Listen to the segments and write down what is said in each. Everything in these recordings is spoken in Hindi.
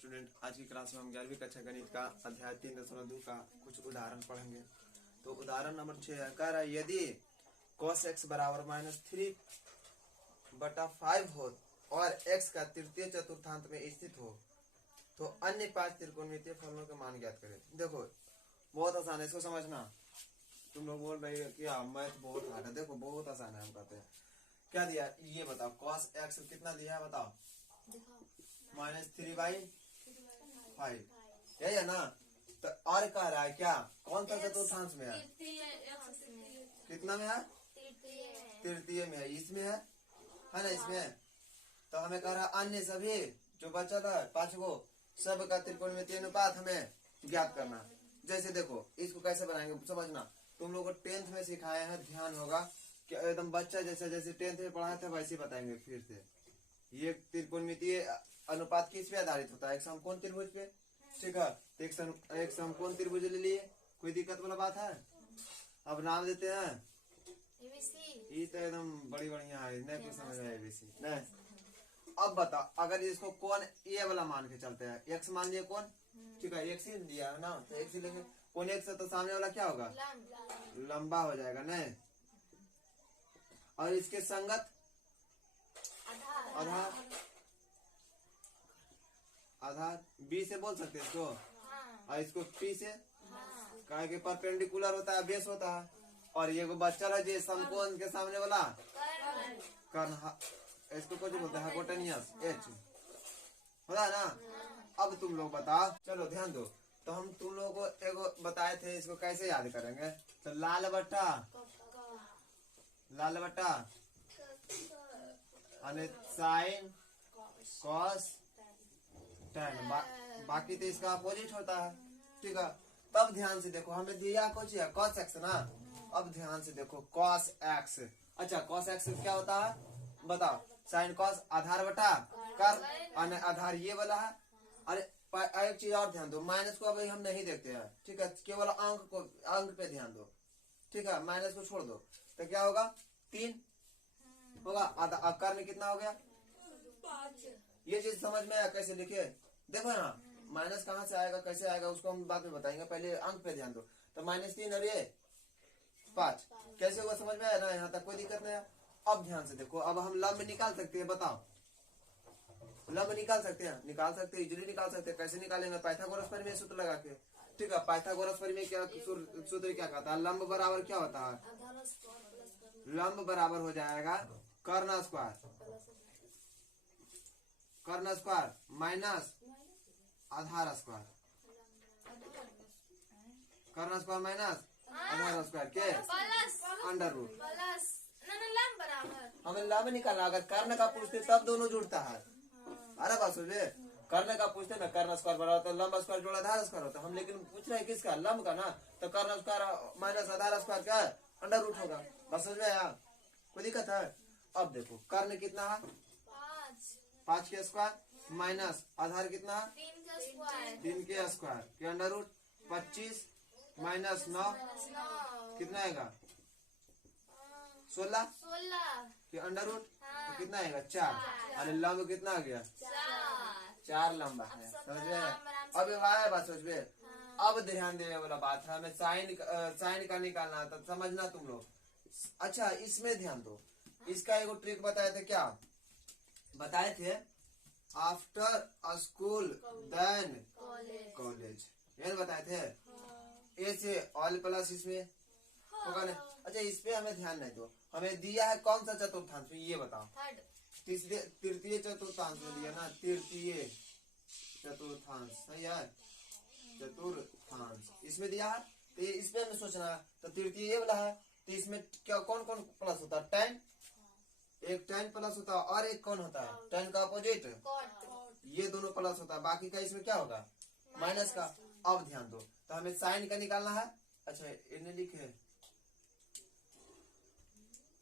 स्टूडेंट, आज की क्लास में हम 11वीं कक्षा गणित का अध्याय 3.2 का कुछ उदाहरण पढ़ेंगे। तो उदाहरण नंबर 6 कह रहा है, यदि cos x बराबर -3/5 हो और x का तृतीय चतुर्थांत में स्थित हो तो अन्य 5 त्रिकोणमितीय फलनों के मान ज्ञात करें। देखो बहुत आसान है, इसको समझना। तुम लोग बोल रहे हो कि मैथ बहुत हार्ड है, देखो बहुत आसान है। हम कहते हैं क्या दिया ये बताओ, cos x कितना दिया है बताओ, -3/5 यही है ना। तो और कह रहा है क्या, कौन सा चतुर्थांश में है, कितना में है, तृतीय में है, इसमें है ना, इसमें है। तो हमें कह रहा है अन्य सभी जो बचा था 5 को सब का त्रिकोणमितीय अनुपात हमें ज्ञात करना। जैसे देखो इसको कैसे बनाएंगे समझना, तुम लोग को 10th में सिखाए हैं, ध्यान होगा कि एकदम बच्चा जैसे जैसे 10th में पढ़ाए थे वैसे बताएंगे फिर से। ये त्रिकोणमितीय अनुपात किस पे आधारित होता है, एक समकोण त्रिभुज पे, ठीक है। तो एक समकोण त्रिभुज ले लिए, कोई दिक्कत वाला बात है। अब नाम देते हैं ये तो एकदम बड़ी बढ़िया है, नहीं कुछ समझ में एबीसी नहीं। अब बता, अगर इसको कौन ए वाला मान के चलते हैं, एक्स मान लिए कौन, ठीक है, एक्स ही दिया है ना, तो एक्स ही लेंगे। कौन एक्स है तो सामने वाला क्या होगा, लंबा हो जाएगा नहीं। और इसके संगत आधार बी से बोल सकते हैं इसको, और इसको पी से, कहे कि परपेंडिकुलर होता है, बेस होता है। और ये बच्चा है जो समकोण के सामने वाला कर्ण, इसको कुछ बोलते हैं हाइपोटेन्यूस एच होता है ना। अब तुम लोग बताओ, चलो ध्यान दो। तो हम तुम लोगों को एगो बताए थे, इसको कैसे याद करेंगे। तो लाल बट्टा साइन कॉस tan, बाकी तो इसका अपोजिट होता है, ठीक है। तब ध्यान से देखो, हमें दिया कुछ है cos x ना। अब ध्यान से देखो cos x, अच्छा cos x क्या होता है बताओ, sin cos आधार बटा कर, और आधार ये वाला है। अरे एक चीज और ध्यान दो, माइनस को अभी हम नहीं देखते हैं, ठीक है, केवल अंक पे ध्यान दो, ठीक है, माइनस को छोड़ दो। तो क्या होगा 3 होगा, कर्ण कितना हो गया 5। ये चीज समझ में आया कैसे लिखे, देखो ना माइनस कहाँ से आएगा कैसे आएगा उसको हम बाद में बताएंगे, पहले अंक पे ध्यान दो। तो -3 और ये 5 कैसे होगा समझ में आया ना, यहाँ तक कोई दिक्कत नहीं है। अब ध्यान से देखो, अब हम लंब निकाल सकते हैं, बताओ लंब निकाल सकते हैं, इजीली निकाल सकते हैं। कैसे निकालेंगे, पाइथागोरस प्रमेय सूत्र लगा के, ठीक है। पाइथागोरस प्रमेय क्या सूत्र क्या कहता है, लंब बराबर क्या होता है, लंब बराबर हो जाएगा कर्ण स्क्वायर माइनस आधार स्क्वायर, कर्ण स्क्वायर माइनस आधार स्क्वायर के अंडर रूट। हमें लंब निकालना, अगर कर्ण का पूछते तब दोनों जुड़ता है। अरे बात समझे, कर्ण का पूछते ना, कर्ण स्क्वायर बराबर तो लंब स्क्वायर जोड़ा आधार स्क्वायर होता है। हम लेकिन पूछ रहे हैं किसका, लंब का ना, तो कर्ण स्क्वायर माइनस आधार स्क्वायर का अंडर रूट होगा। बस समझ में आया, कोई दिक्कत है। अब देखो कर्ण कितना है 5 के स्क्वायर माइनस आधार कितना है 3 के स्क्वायर के अंडर रूट 25 माइनस 9 कितना आएगा 16 के अंडर रूट तो कितना आएगा 4। अरे लंब कितना आ गया 4 लंबा है, समझ में। अब आया बात समझ में। अब ध्यान देने वाला बात है, हमें साइन का निकालना था, समझना तुम लोग। अच्छा इसमें ध्यान दो, इसका एगो ट्रिक बताए थे, क्या बताए थे, आफ्टर स्कूल देन कॉलेज, ये बताए थे। ए से ऑल प्लस इसमें होगा ना। अच्छा इस पे हमें ध्यान नहीं दो, हमें दिया है कौन सा चतुर्थांश में, ये बताओ, तृतीय चतुर्थांश में दिया ना, तृतीय चतुर्थांश सही है, चतुर्थांश इसमें दिया है। तो इस पे हमें सोचना है, तो तृतीय वाला है, तो इसमें क्या कौन कौन प्लस होता है, tan, एक tan प्लस होता है और एक कौन होता है tan का अपोजिट, ये दोनों प्लस होता है, बाकी का इसमें क्या होगा माइनस का। अब ध्यान दो, तो हमें साइन का निकालना है। अच्छा इन्हें लिखे,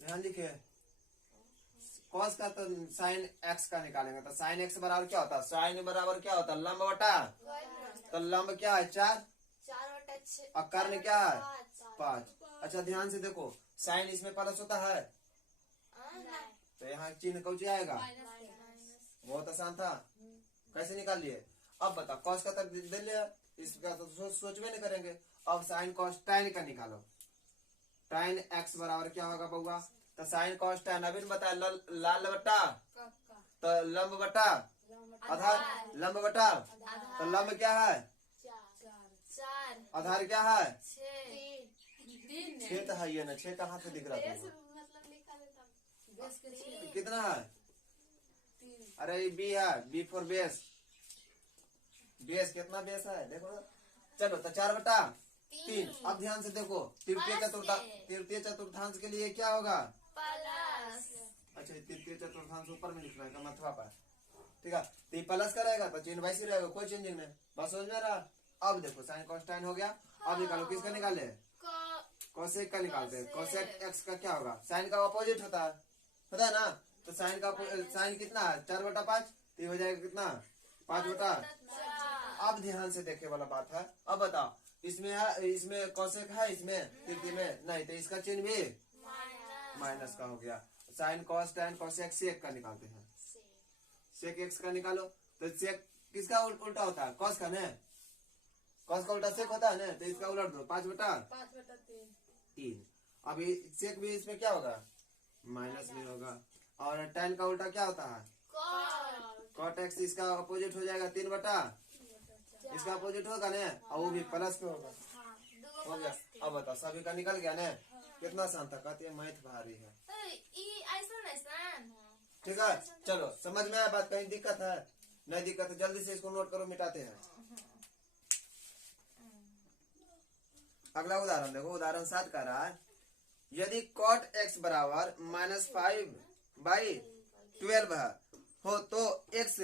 यहाँ लिखे cos का, तो साइन x का निकालेंगे। तो साइन x बराबर क्या होता है, साइन बराबर क्या होता है लंब बटा, तो लंब क्या है 4 और कर्ण क्या है 5। अच्छा ध्यान से देखो, साइन इसमें प्लस होता है, तो यहाँ चिन्ह कौन आएगा, बहुत आसान था, कैसे निकाल लिए। अब बता कॉस का तक दे लिया, इसका तो सोच में नहीं करेंगे। अब साइन कॉस टैन का निकालो। टैन एक्स बराबर क्या होगा बउआ? तो साइन कॉस टैन अभी बता, लाल बटा तो लंब बटा आधार, लंब बटा तो लंब क्या है, आधार क्या है, 6 तो है ये ना, 6 कहाँ से दिख रहा था? कितना है? अरे ये बी है, बी फॉर बेस। बेस कितना बेस है देखो। चलो तो 4/3। अब ध्यान से देखो, तृतीय चतुर्थांश के लिए क्या होगा? अच्छा तृतीय चतुर्थांश ऊपर में लिखना है का मथवा पर, ठीक है। तो ये प्लस का रहेगा तो चिन्ह वैसे रहेगा, कोई चेंजिंग नहीं। बस समझ में रहा? अब देखो साइन कॉस्टाइन हो गया। अब निकालो, किसका निकाले? कोसेक का निकालते हैं। कोसेक एक्स का क्या होगा? साइन का अपोजिट होता है, पता है ना? तो साइन का साइन कितना है? 4/5। तो ये हो जाएगा कितना? 5/। अब ध्यान से देखे वाला बात है। अब बताओ इसमें है, इसमें कोसेक है, इसमें तृतीय में नहीं, तो इसका चिन्ह भी माइनस का हो गया। Sine cos tan cosec sec का निकालते हैं। सेक एक्स का निकालो। तो सेक किसका उल्टा होता है? कॉस का ना, कॉस का उल्टा सेक होता है ना, तो इसका उलट दो, 5/3। अभी सेक भी इसमें क्या होगा? माइनस में होगा। और टैन का उल्टा क्या होता है? Cot x. इसका अपोजिट हो जाएगा 3/, इसका अपोजिट होगा ना, और वो भी प्लस में होगा। हो गया। अब बताओ सभी का निकल गया ना? कितना आसान था? कहते हैं मैथ भारी है, ठीक है। चलो समझ में आया बात? कहीं दिक्कत है? नहीं दिक्कत है जल्दी से इसको नोट करो, मिटाते हैं। अगला उदाहरण देखो, उदाहरण 7 कह रहा है यदि cot x बराबर -5/12 है हो तो x,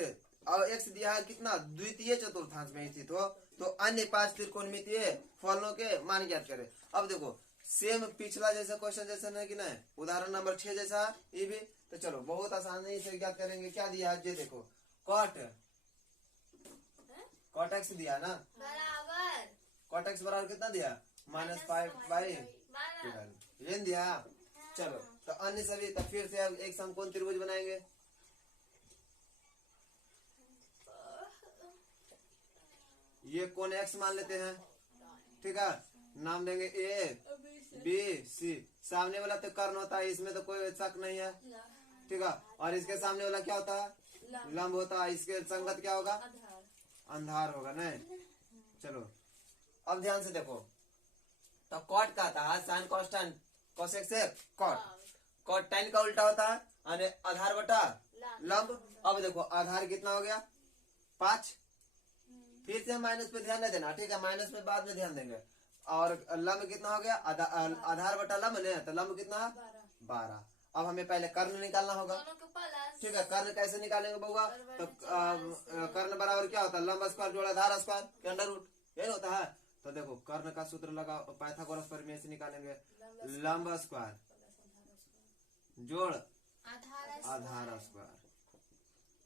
और x दिया है कितना? द्वितीय चतुर्थांश में स्थित हो तो अन्य 5 त्रिकोणमितीय फलनों के मान ज्ञात करें। अब देखो सेम पिछला जैसा क्वेश्चन जैसा नहीं कि नहीं, उदाहरण नंबर 6 जैसा ये भी। तो चलो बहुत आसानी से ज्ञात करेंगे। क्या दिया है ये देखो, cot x दिया ना, cot x बराबर कितना दिया? -5/12 ये दिया। चलो तो अन्य सभी, तो फिर से अब एक समकोण त्रिभुज बनाएंगे। ये कोण x मान लेते हैं, ठीक है। नाम देंगे ए बी सी। सामने वाला तो कर्ण होता है, इसमें तो कोई शक नहीं है, ठीक है। और इसके सामने वाला क्या होता है? लंब होता है। इसके संगत क्या होगा? अंधार होगा नहीं। चलो अब ध्यान से देखो, तो कॉट का आता है साइन कॉस्टैन कोसेक से कॉट। कॉट टैन का उल्टा होता है, यानी आधार बटा लंब। अब देखो आधार कितना हो गया? 5। फिर से माइनस पे ध्यान नहीं देना, ठीक है, माइनस पे बाद में ध्यान देंगे। और लंब कितना हो गया? आधार बटा लंब ने, तो लंब कितना है? 12। अब हमें पहले कर्ण निकालना होगा, ठीक है। कर्ण कैसे निकालेंगे बउआ? तो कर्ण बराबर क्या होता है? लंब स्क्वायर जोड़ आधार स्क्वायर के अंडर रूट, यही होता है। तो देखो कर्ण का सूत्र लगा, पाइथागोरस प्रमेय से निकालेंगे। लंब स्क्वायर जोड़ आधार स्क्वायर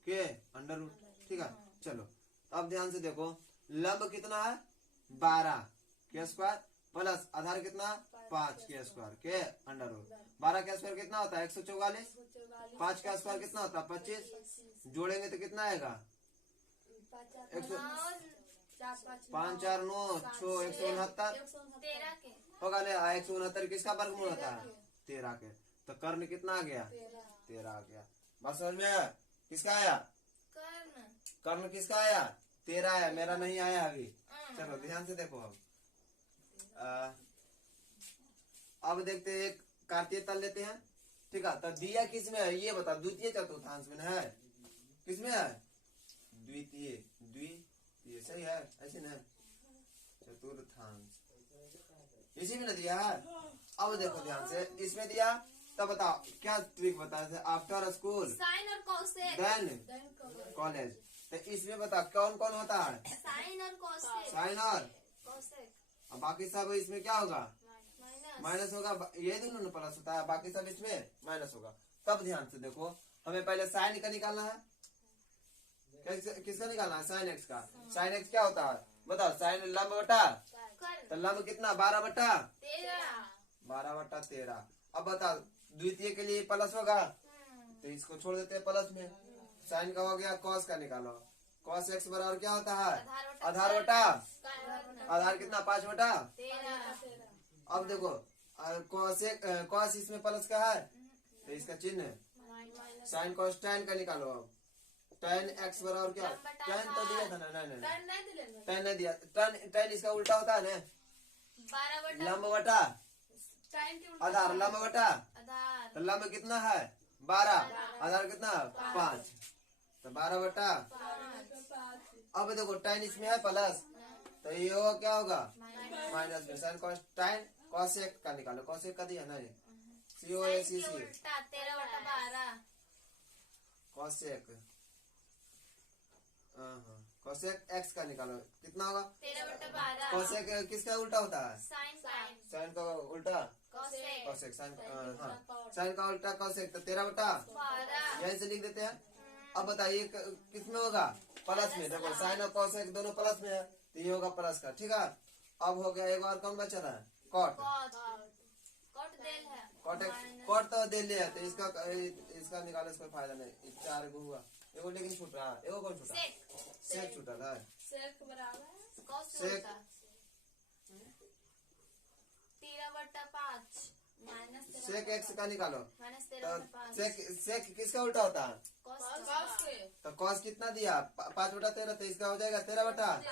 के अंडर रूट, ठीक है। चलो अब ध्यान से देखो, लंब कितना है? 12 के स्क्वायर प्लस आधार कितना? 5 के स्क्वायर के अंडर रूट। 12 का स्क्वायर कितना होता है? 144। 5 का स्क्वायर कितना होता है? 25। जोड़ेंगे तो कितना आएगा? 5 4 9 6 169 होगा ना। 169 किसका वर्गमूल होता है? 13 के। तो कर्ण कितना आ गया? 13 आ गया। बस समझ में आया? किसका आया? कर्ण किसका आया? 13 आया, मेरा नहीं आया अभी। चलो ध्यान से देखो। अब देखते हैं, एक कार्तीय तल लेते हैं, ठीक है। तो दिया किस में है ये बता? द्वितीय चतुर्थांश में है। किसमें है? द्वितीय सही है, ऐसे ना चतुर्थांश इसी में न दिया है। अब देखो ध्यान से, इसमें दिया तब बताओ क्या ट्रिक बताया था? आफ्टर स्कूल साइन और कोसेक देन कॉलेज। तो इसमें बता कौन कौन होता है? साइन और कोसेक। साइन और कोसेक अब बाकी सब इसमें क्या होगा? माइनस होगा। ये दोनों प्लस होता है, बाकी सब इसमें माइनस होगा। तब ध्यान से देखो, हमें पहले साइन का निकालना है। किसका निकालना है? साइन एक्स का। साइन एक्स क्या होता है बताओ? साइन लंब बटा, तो लंब कितना? 12/13। अब बताओ द्वितीय के लिए प्लस होगा, तो इसको छोड़ देते हैं प्लस में। साइन का हो गया, कॉस का निकालो। कॉस एक्स बराबर क्या होता है? आधार आधार बटा स्क्वायर आधार कितना 5 बटा। 13 अब देखो कॉस इसमें प्लस का है तो इसका चिन्ह साइन कॉस tan का निकालो। अब tan x बराबर क्या? tan तो दिया था ना? नहीं tan नहीं दिया। tan इसका उल्टा होता है ना? 12 बटा लंब बटा आधार। लंब बटा आधार तो लंब कितना है? 12। आधार कितना? 5। तो 12 बटा। अब देखो tan इसमें है प्लस तो ये होगा क्या होगा? माइनस में साइन कॉस tan cosec का निकालो। cosec का दिया ना ये COSEC उल्टा 13 बटा 12 cosec। cosec x का निकालो कितना होगा? 13 बटा 12 cosec किसका उल्टा होता है? साइन साइन का उल्टा कोसेक cosec। साइन का उल्टा cosec तो 13 बटा 12 यहीं से लिख देते हैं। अब बताइए किसमें होगा? प्लस में। देखो साइन और cosec दोनों प्लस में है तो ये होगा प्लस का। ठीक है। अब हो गया एक और कौन बचा था? कॉट। कॉट देल है कॉट तो दे लिया तो इसका निकालने से कोई फायदा नहीं। 4 गो हुआ। एगो लेकिन छूट रहा। एगो कौन छूटा? सेक छूटा था। Cos sec. उल्टा 13 बटा 5 माइनस सेक एक्स का निकालो। 13 तो बटा 5 सेक किसका उल्टा होता है? कॉस तो कॉस कितना दिया? 5 बटा 13 तो इसका हो जाएगा 13 बटा।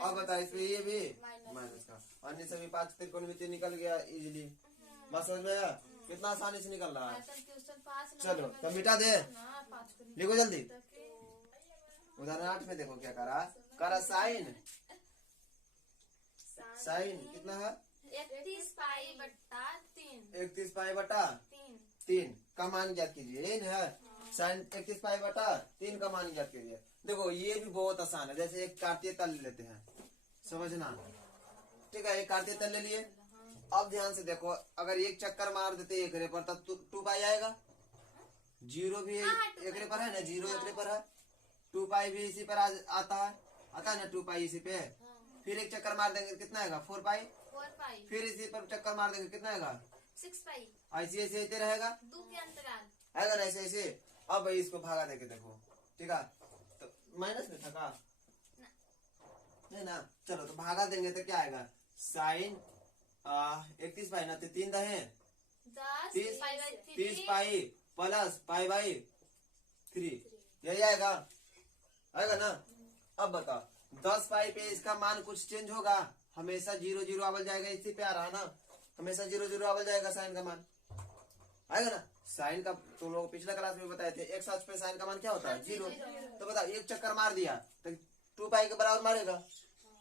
अब बता इसमें ये भी माइनस का अन्य सभी 5 त्रिकोणमिति निकल गया इजीली। बस समझ में आया? कितना आसानी से निकल रहा है। चलो तो मिटा दे। लिखो जल्दी। उदाहरण 8 में देखो क्या करा साइन कितना है? 31 पाई बटा 3 31 पाई बटा 3 का मान ज्ञात कीजिए। यही है साइन 31 पाई बटा 3 का मान ज्ञात कीजिए। देखो ये भी बहुत आसान है। जैसे एक कार्तीय तल लेते हैं समझना। ठीक है। एक कार्तीय तल ले लिए। अब ध्यान से देखो अगर एक चक्कर मार देते एक रे पर तब 2 पाई आएगा। जीरो भी एक रे पर है ना? जीरो एक रे पर है। 2 पाई भी इसी पर आता है ना? 2 पाई इसी पे। फिर एक चक्कर मार देंगे कितना आएगा? 4 पाई। 4 पाई फिर इसी पर चक्कर मार देंगे कितना आएगा? 6 पाई ऐसे ऐसे ऐसे रहेगा 2 के अंतराल आएगा ना? ऐसे ऐसे। अब भाई इसको भागा देके देखो। ठीक है। तो माइनस में था का? नहीं ना? चलो तो भागा देंगे तो क्या आएगा? साइन 31 पाई ना? 3 दहे 10 pi by 30 3 pi plus pi by 3 यही आएगा ना? अब बताओ 10 पाई पे इसका मान कुछ चेंज होगा? हमेशा 0 0 आवल जाएगा। इसी पे आ रहा ना? हमेशा 0 0 आवल जाएगा। साइन का मान आएगा ना? साइन का तुम लोग पिछला क्लास में बताए थे एक अक्ष पे साइन का मान क्या होता है? 0। तो बताओ एक चक्कर मार दिया तो 2 पाई के बराबर मारेगा।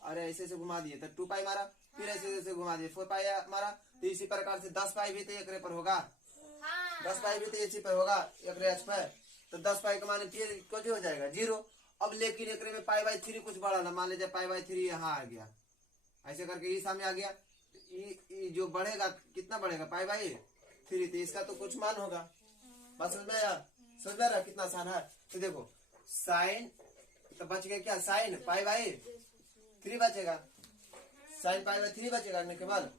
अरे ऐसे से घुमा दिए तो 2 पाई मारा। फिर ऐसे घुमा दिए 4 पाई मारा। तो इसी प्रकार से 10 पाई भी तो एक रे पर होगा। 10 पाई भी तो इसी पर होगा एक रे अक्ष पर। तो 10 पाई का मान फिर कुछ हो जाएगा 0। अब लेकिन एक रे में पाई बाई 3 कुछ बढ़ा ना। मान लीजिए पाई बाई 3 यहाँ आ गया। ऐसे करके ये सामने आ गया। जो बढ़ेगा कितना बढ़ेगा? Pi by 3। तो इसका तो कुछ मान होगा। बस समझ में आया? समझ में आ रहा कितना आसान है? तो देखो साइन तो बच गया क्या? साइन पाई बाई 3 बचेगा। साइन पाई बाई 3 बचेगा केवल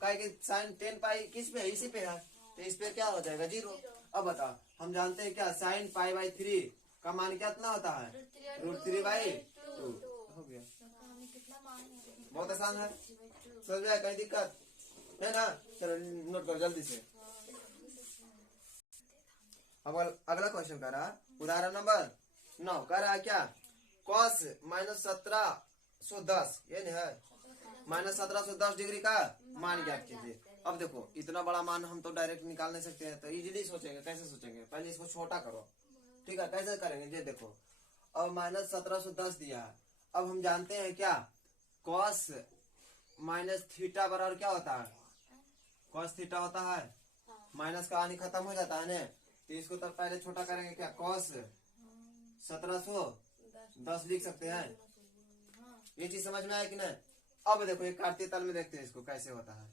कि साइन 10 पाई किस पे है? इसी पे है। तो इस पे क्या हो जाएगा? 0। अब बताओ हम जानते हैं क्या? साइन पाई बाई 3 का मान कितना होता है? √3/2 हो गया। बहुत आसान है। समझ में आया? कोई दिक्कत है ना? चलो नोट करो जल्दी से। अब अगला क्वेश्चन कर रहा उदाहरण नंबर 9 कर रहा क्या? cos -1710 ये नहीं है? -1710 डिग्री का मान ज्ञात कीजिए। अब देखो इतना बड़ा मान हम तो डायरेक्ट निकाल नहीं सकते हैं। तो इजीली सोचेंगे। कैसे सोचेंगे? पहले इसको छोटा करो। ठीक है। कैसे करेंगे? ये देखो अब -1710 दिया है। अब हम जानते हैं क्या? cos -थीटा बराबर क्या होता है? cos थीटा होता है। माइनस का हानि खत्म हो जाता है ना? तो इसको तो पहले छोटा करेंगे क्या? cos 1710 लिख सकते हैं। ये चीज समझ में आया कि नहीं? अब देखो एक कार्तीय तल में देखते हैं इसको कैसे होता है।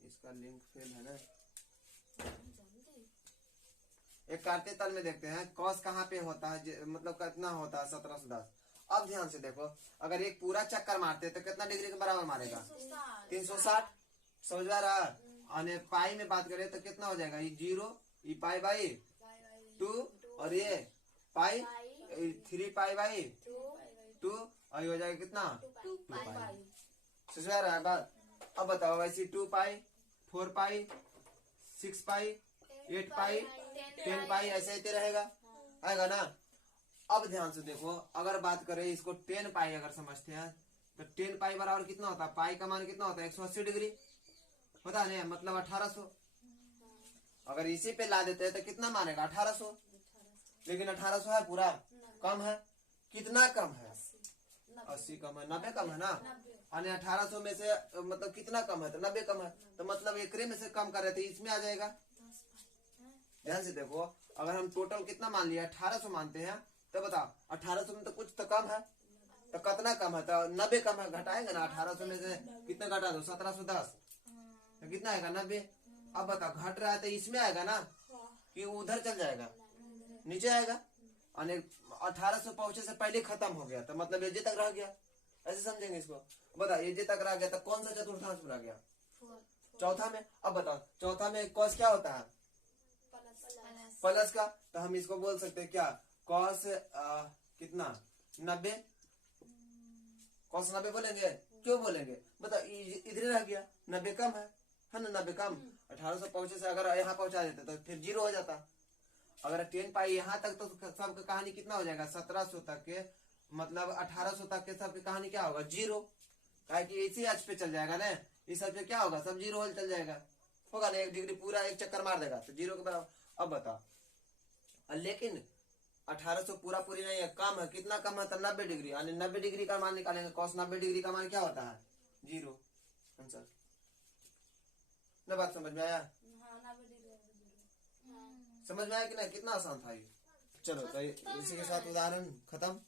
इसका लिंक फेल है ना? एक कार्तीय तल में देखते हैं cos कहाँ पे होता है? मतलब कितना होता है? 1710। अब ध्यान से देखो अगर एक पूरा चक्कर मारते तो कितना डिग्री के बराबर मारेगा? 360। समझ आ रहा? और पाई में बात करें तो कितना हो जाएगा? ये 0 ये पाई बाई 2 और ये पाई 3 पाई बाई 2 और ये हो जाएगा कितना 2 पाई। पाई। समझ आ रहा है बात? अब बताओ वैसे 2 पाई 4 पाई 6 पाई 8 पाई 10 पाई ऐसे ऐसे रहेगा, आएगा ना। अब ध्यान से देखो, अगर बात करें इसको 10 पाई अगर समझते हैं तो 10 पाई बराबर कितना होता है, पाई का मान कितना होता है 180 डिग्री होता है ना, मतलब 1800। अगर इसी पे ला देते हैं तो कितना मानेगा 1800, लेकिन 1800 है पूरा, कम है, कितना कम है 80 कम है, 90 कम है ना। यानी 1800 में से मतलब कितना कम है तो 90 कम है, तो मतलब एकरे में से कम कर रहे थे इसमें आ जाएगा। ध्यान से देखो, अगर हम टोटल कितना मान लिया 1800 मानते हैं तो बताओ 1800 में तो कुछ तो कम है, तो कितना कम है तो 90 कम है, घटाएंगे ना 1800 में से कितना घटा दो 1710 तो कितना आएगा 90। अब बताओ घट रहा है तो इसमें आएगा ना कि उधर चल जाएगा नीचे आएगा, यानी 1800 पहुंचे से पहले खत्म हो गया तो मतलब ये तक रह गया, ऐसे समझेंगे इसको। बताओ ये तक रह गया तो कौन सा चतुर्थांश में रह गया, चौथा में। अब बताओ चौथा में कॉस क्या होता है, प्लस का, तो हम इसको बोल सकते हैं क्या कॉस कितना 90, कॉस 90 बोलेंगे, क्यों बोलेंगे बताओ इधर रह गया 90 कम है ना, 90 कम 1800 पहुंचे से अगर यहाँ पहुंचा देते तो फिर 0 हो जाता। अगर 10 पाई यहाँ तक तो सबका कहानी कितना हो जाएगा 1700 तक के, मतलब 1800 तक के सबकी कहानी क्या होगा 0, क्या कि इसी अच पे चल जाएगा ना, इस अच पे क्या होगा सब 0 हो चल जाएगा, होगा ना 1 डिग्री पूरा एक चक्कर मार देगा तो 0 के बराबर। अब बताओ लेकिन 1800 पूरा पूरी नहीं है, कम है, कितना कम है तो 90 डिग्री, यानी 90 डिग्री का मान निकालेंगे, cos 90 डिग्री का मान क्या होता है 0 आंसर। ना बात समझ में आया, समझ में आया कि नहीं, कितना आसान था ये। चलो तो इसी के साथ उदाहरण खत्म।